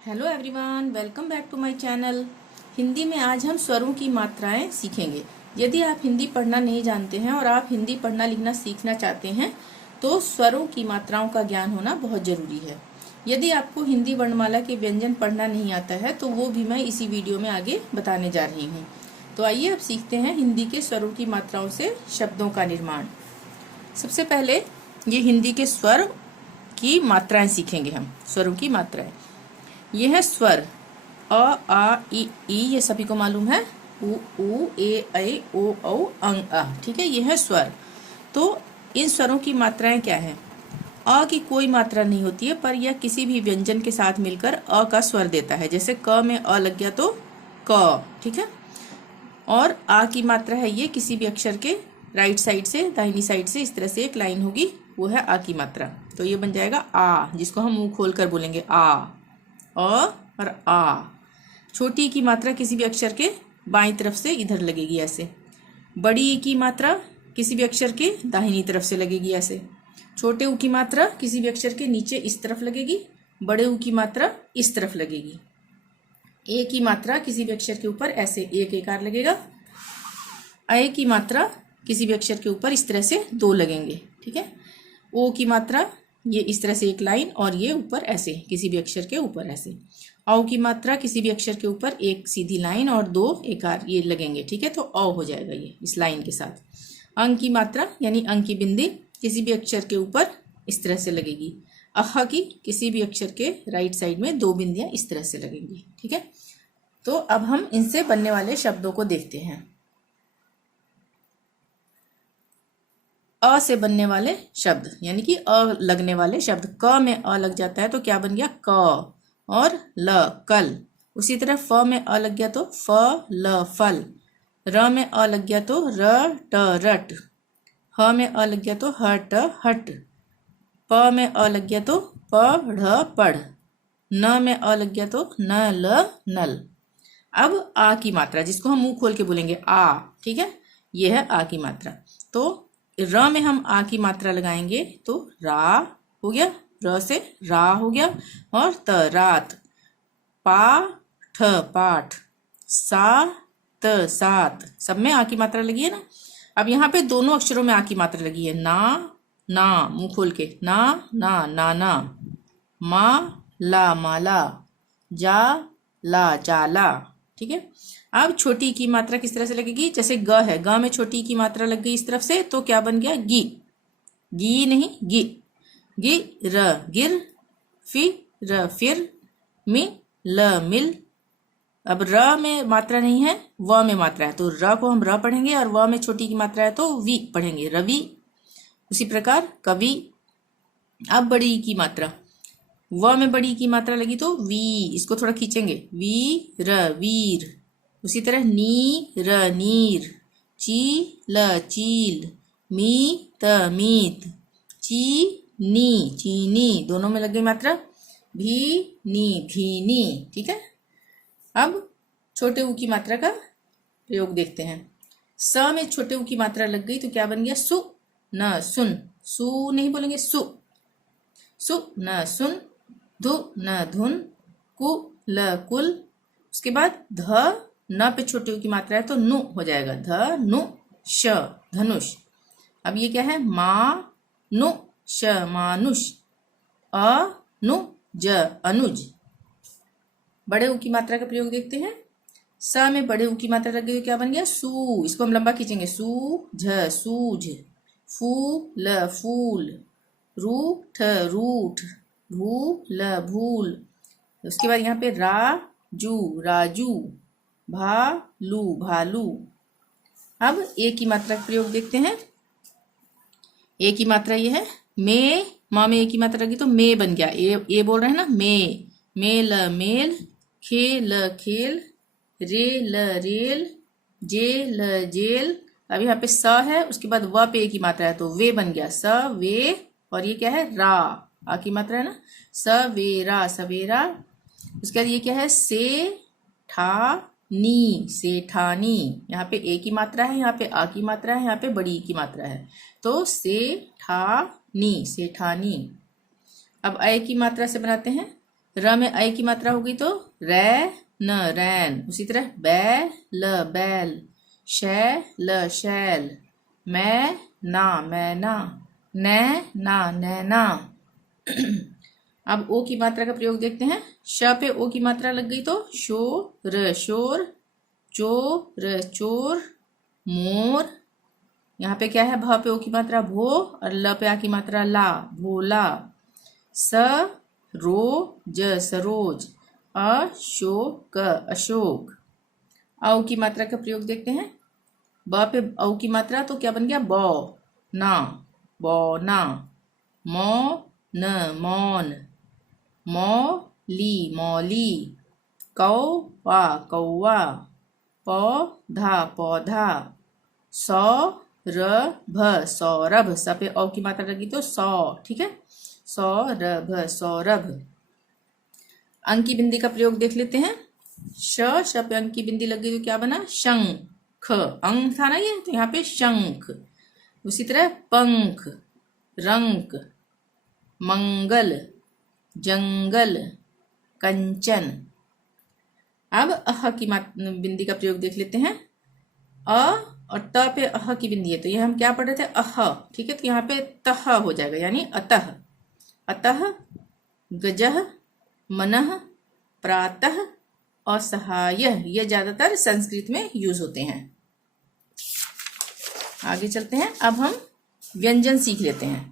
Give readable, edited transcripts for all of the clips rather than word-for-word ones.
Hello everyone, welcome back to my channel. Hindi में आज हम स्वरों की मात्राएं सीखेंगे। यदि आप हिंदी पढ़ना नहीं जानते हैं और आप हिंदी पढ़ना लिखना सीखना चाहते हैं तो स्वरों की मात्राओं का ज्ञान होना बहुत जरूरी है। यदि आपको हिंदी वर्णमाला के व्यंजन पढ़ना नहीं आता है तो वो भी मैं इसी वीडियो में आगे बताने जा रही हूँ। तो आइए अब सीखते हैं हिंदी के स्वरों की मात्राओं से शब्दों का निर्माण। सबसे पहले ये हिंदी के स्वर की मात्राएं सीखेंगे हम। स्वरों की मात्राएं, ये है स्वर अ, आ, ई, ये सभी को मालूम है। उ, ए, ऐ, ओ, औ, अंग, अ। ठीक है, ये है स्वर। तो इन स्वरों की मात्राएं क्या है? अ की कोई मात्रा नहीं होती है, पर यह किसी भी व्यंजन के साथ मिलकर अ का स्वर देता है। जैसे क में अ लग गया तो क। ठीक है। और आ की मात्रा है ये किसी भी अक्षर के राइट साइड से दाहिनी साइड से इस तरह से एक लाइन होगी, वो है आ की मात्रा। तो ये बन जाएगा आ, जिसको हम मुंह खोल कर बोलेंगे आ। और आ। छोटी की मात्रा किसी भी अक्षर के बाईं तरफ से इधर लगेगी ऐसे। बड़ी ई की मात्रा किसी भी अक्षर के दाहिनी तरफ से लगेगी ऐसे। छोटे ऊ की मात्रा किसी भी अक्षर के नीचे इस तरफ लगेगी। बड़े ऊ की मात्रा इस तरफ लगेगी। ए की मात्रा किसी भी अक्षर के ऊपर ऐसे एक एकार लगेगा। ऐ की मात्रा किसी भी अक्षर के ऊपर इस तरह से दो लगेंगे। ठीक है। ओ की मात्रा ये इस तरह से एक लाइन और ये ऊपर ऐसे किसी भी अक्षर के ऊपर ऐसे। औ की मात्रा किसी भी अक्षर के ऊपर एक सीधी लाइन और दो एकार ये लगेंगे। ठीक है, तो औ हो जाएगा ये इस लाइन के साथ। अंग की मात्रा यानी अंग की बिंदी किसी भी अक्षर के ऊपर इस तरह से लगेगी। अह की किसी भी अक्षर के राइट साइड में दो बिंदियां इस तरह से लगेंगी। ठीक है। तो अब हम इनसे बनने वाले शब्दों को देखते हैं। अ से बनने वाले शब्द यानी कि अ लगने वाले शब्द। क में अ लग जाता है तो क्या बन गया क और ल कल। उसी तरह फ में अ लग गया तो फ ल फल। र में अ लग गया तो र ट रट। ह में अ लग गया तो ह ट हट। प में अ लग गया तो प ढ़ पढ़। न में अ लग गया तो न ल नल। अब आ की मात्रा जिसको हम मुंह खोल के बोलेंगे आ। ठीक है, ये है आ की मात्रा। तो र में हम आ की मात्रा लगाएंगे तो रा हो गया, र से रा हो गया। और त रात। पा ठ पाठ। सा त सात। सब में आ की मात्रा लगी है ना। अब यहाँ पे दोनों अक्षरों में आ की मात्रा लगी है। ना ना, मुंह खोल के ना ना नाना। मा ला माला। जा ला जाला। ठीक है। अब छोटी की मात्रा किस तरह से लगेगी? जैसे ग है, ग में छोटी की मात्रा लग गई इस तरफ से तो क्या बन गया गी। गी नहीं गी। गी र गिर। फि र फिर। मि ल मिल। अब र में मात्रा नहीं है, व में मात्रा है तो र को हम र पढ़ेंगे और व में छोटी की मात्रा है तो वी पढ़ेंगे रवि। उसी प्रकार कवि। अब बड़ी की मात्रा, व में बड़ी की मात्रा लगी तो वी, इसको थोड़ा खींचेंगे वी र वीर। उसी तरह नी र नीर। ची ल चील। मी त मीत। ची नी चीनी, दोनों में लग गई मात्रा। भी नी भीनी। ठीक है। अब छोटे ऊ की मात्रा का प्रयोग देखते हैं। स में छोटे ऊ की मात्रा लग गई तो क्या बन गया सु न सुन। सु नहीं बोलेंगे सु। सु न सुन। धु न धुन। कु ल कुल। उसके बाद ध न पे छोटे ऊ की मात्रा है तो नु हो जाएगा ध नु श धनुष। अब ये क्या है? मा नु श मानुष। अ नु ज अनुज। बड़े ऊ की मात्रा का प्रयोग देखते हैं। स में बड़े ऊ की मात्रा लग गई तो क्या बन गया सू, इसको हम लंबा खींचेंगे सू झ सूझ। फू ल फूल। रू ठ रूठ। भू ल भूल। उसके बाद यहाँ पे राजू राजू। भालू भालू। अब ए की मात्रा का प्रयोग देखते हैं। ए की मात्रा ये है मे। माँ में ए की मात्रा लगी तो मे बन गया। ए बोल रहे हैं ना मे। Mail mail. खेल खेल। रे ल रेल। जे ल जेल। अब यहाँ पे स है, उसके बाद व पे ए की मात्रा है तो वे बन गया स वे। और ये क्या है? रा। आ की मात्रा है ना। सवेरा सवेरा। उसके बाद ये क्या है? से ठा नी सेठानी। यहाँ पे ए की मात्रा है, यहाँ पे आ की मात्रा है, यहाँ पे बड़ी ई की मात्रा है तो से ठा नी सेठानी। अब अय की मात्रा से बनाते हैं। र में ऐ की मात्रा होगी तो रै न रैन। उसी तरह बैल बैल, शैल शैल, मैना, नै ना नैना। अब ओ की मात्रा का प्रयोग देखते हैं। श पे ओ की मात्रा लग गई तो शोर शोर, चोर चोर, मोर। यहाँ पे क्या है, भ पे ओ की मात्रा भो और ल पे आ की मात्रा ला, भोला। सरोज सरोज, अशोक अशोक। औ की मात्रा का प्रयोग देखते हैं। ब पे औ की मात्रा तो क्या बन गया, ना, बौना। मौन मौन, मौली मौली, कौवा कौवा, पौधा पौधा, सौरभ सौरभ। स पे औ की मात्रा लगी तो सौ, ठीक है, सौरभ सौरभ। अंक की बिंदी का प्रयोग देख लेते हैं। श पे अंक की बिंदी लग गई तो क्या बना, शंख। अंक था ना ये, तो यहाँ पे शंख। उसी तरह पंख, रंक, मंगल, जंगल, कंचन। अब अह की बिंदी का प्रयोग देख लेते हैं। अ और त पे अह की बिंदी है तो ये हम क्या पढ़ रहे थे, अह, ठीक है, तो यहाँ पे तह हो जाएगा, यानी अतः। अतः, गजह, मनः, प्रातः, असहाय, ये ज्यादातर संस्कृत में यूज होते हैं। आगे चलते हैं। अब हम व्यंजन सीख लेते हैं।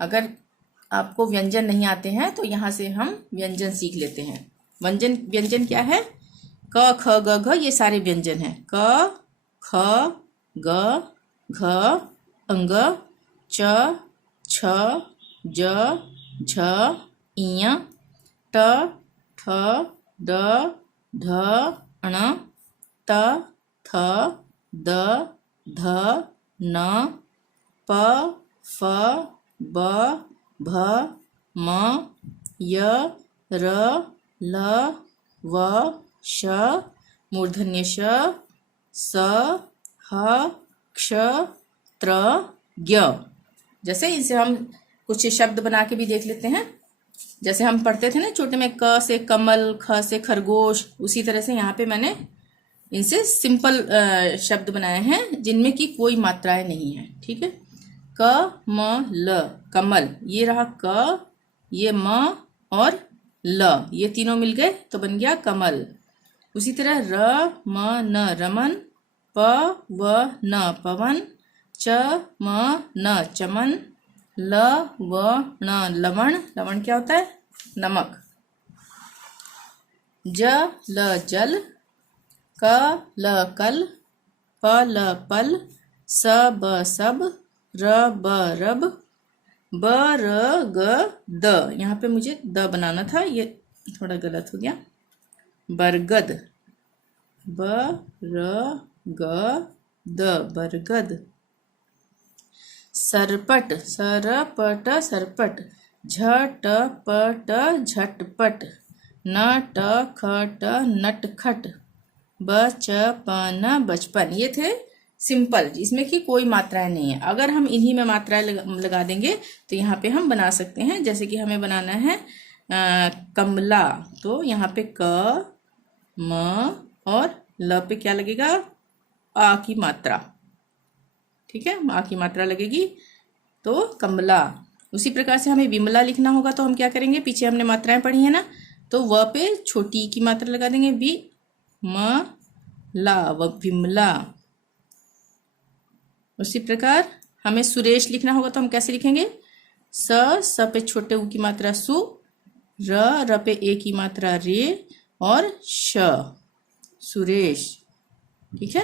अगर आपको व्यंजन नहीं आते हैं तो यहाँ से हम व्यंजन सीख लेते हैं। व्यंजन क्या है, क ख ग घ, ये सारे व्यंजन हैं। क ख ग घ अंग, च छ ज झ इय, ट ठ ड ढ ण, त थ द ध न, प फ ब भ म, य र ल व श, मूर्धन्य श, स ह क्ष त्र ज्ञ। जैसे इसे हम कुछ शब्द बना के भी देख लेते हैं। जैसे हम पढ़ते थे ना छोटे में, क से कमल, ख से खरगोश, उसी तरह से यहाँ पे मैंने इनसे सिंपल शब्द बनाए हैं जिनमें की कोई मात्राएं नहीं है, ठीक है। क म ल, कमल, ये रहा क, ये म और ल, ये तीनों मिल गए तो बन गया कमल। उसी तरह र म न रमन, प व न पवन, च म न चमन, ल व न लवण, लवण क्या होता है, नमक। ज ल जल, क ल कल, प ल पल, स ब सब, र ब रब, ब र ग द। यहाँ पे मुझे द बनाना था, ये थोड़ा गलत हो गया। बरगद, ब र ग द, बरगद। सरपट, सरपट सरपट, झटपट झटपट, नटखट नटखट, बचपन बचपन। ये थे सिंपल, इसमें की कोई मात्राएं नहीं है। अगर हम इन्हीं में मात्राएं लगा देंगे तो यहाँ पे हम बना सकते हैं। जैसे कि हमें बनाना है कमला, तो यहाँ पे क म और ल पे क्या लगेगा, आ की मात्रा, ठीक है, आ की मात्रा लगेगी तो कमला। उसी प्रकार से हमें विमला लिखना होगा तो हम क्या करेंगे, पीछे हमने मात्राएं पढ़ी है ना, तो व पे छोटी की मात्रा लगा देंगे, वि म ला, व विमला। उसी प्रकार हमें सुरेश लिखना होगा तो हम कैसे लिखेंगे, स पे छोटे उ की मात्रा सु, र पे ए की मात्रा रे और श, सुरेश, ठीक है।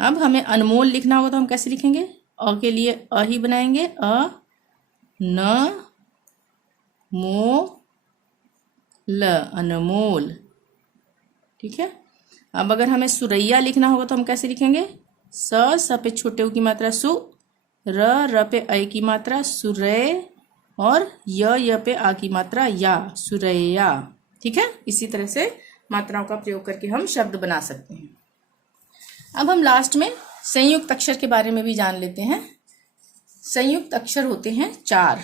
अब हमें अनमोल लिखना होगा तो हम कैसे लिखेंगे, अ के लिए अ ही बनाएंगे, अ न मो ल, अनमोल, ठीक है। अब अगर हमें लिखना होगा तो हम कैसे लिखेंगे, स पे छोटे उ की मात्रा सु, र पे ऐ की मात्रा सुरय और य पे आ की मात्रा या, सुरैया, ठीक है। इसी तरह से मात्राओं का प्रयोग करके हम शब्द बना सकते हैं। अब हम लास्ट में संयुक्त अक्षर के बारे में भी जान लेते हैं। संयुक्त अक्षर होते हैं 4।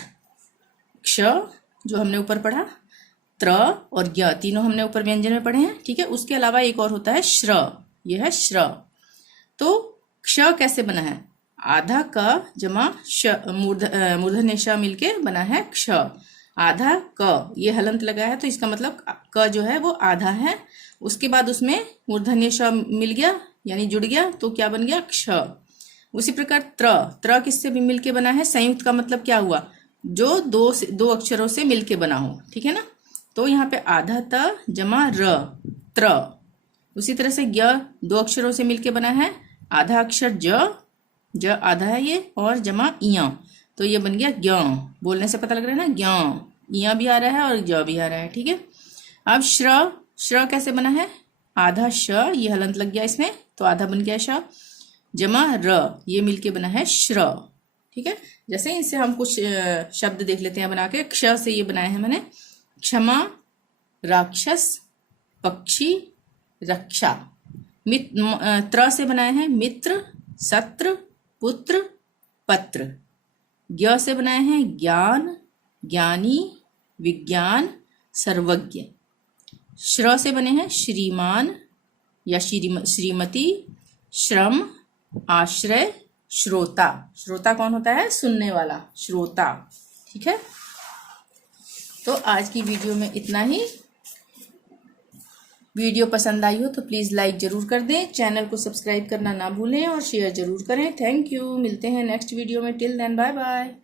क्ष जो हमने ऊपर पढ़ा, त्र और ज्ञ तीनों हमने ऊपर व्यंजन में पढ़े हैं, ठीक है। उसके अलावा एक और होता है श्र, यह है श्र। तो क्ष कैसे बना है? आधा क जमा मूर्धन्य श मिलके बना है क्ष। आधा क, ये हलंत लगा है तो इसका मतलब क जो है वो आधा है। उसके बाद उसमें मूर्धन्य श मिल गया यानी जुड़ गया तो क्या बन गया? क्ष। उसी प्रकार त्र किससे भी मिलके बना है? संयुक्त का मतलब क्या हुआ? जो दो अक्षरों से मिलके बना हो, ठीक है ना। तो यहाँ पे आधा त जमा र, त्र। उसी तरह से ज्ञ दो अक्षरों से मिलके बना है, आधा अक्षर ज आधा है ये, और जमा इया, तो ये बन गया ज्ञ। बोलने से पता लग रहा है ना, ज्ञ, इया भी आ रहा है और ज भी आ रहा है, ठीक है। अब श्र कैसे बना है? आधा श, ये हलंत लग गया इसमें तो आधा बन गया श, जमा र, ये मिलके बना है श्र, ठीक है। जैसे इससे हम कुछ शब्द देख लेते हैं बना के। क्ष से ये बनाए हैं मैंने, क्षमा, राक्षस, पक्षी, रक्षा। त्र से बनाए हैं मित्र, सत्र, पुत्र, पत्र। ज्ञ से बनाए हैं ज्ञान, ज्ञानी, विज्ञान, सर्वज्ञ। श्र से बने हैं श्रीमान या श्रीमती, श्रम, आश्रय, श्रोता। श्रोता कौन होता है? सुनने वाला, श्रोता, ठीक है। तो आज की वीडियो में इतना ही। वीडियो पसंद आई हो तो प्लीज़ लाइक ज़रूर कर दें, चैनल को सब्सक्राइब करना ना भूलें और शेयर ज़रूर करें। Thank you. मिलते हैं नेक्स्ट वीडियो में। Till then bye bye.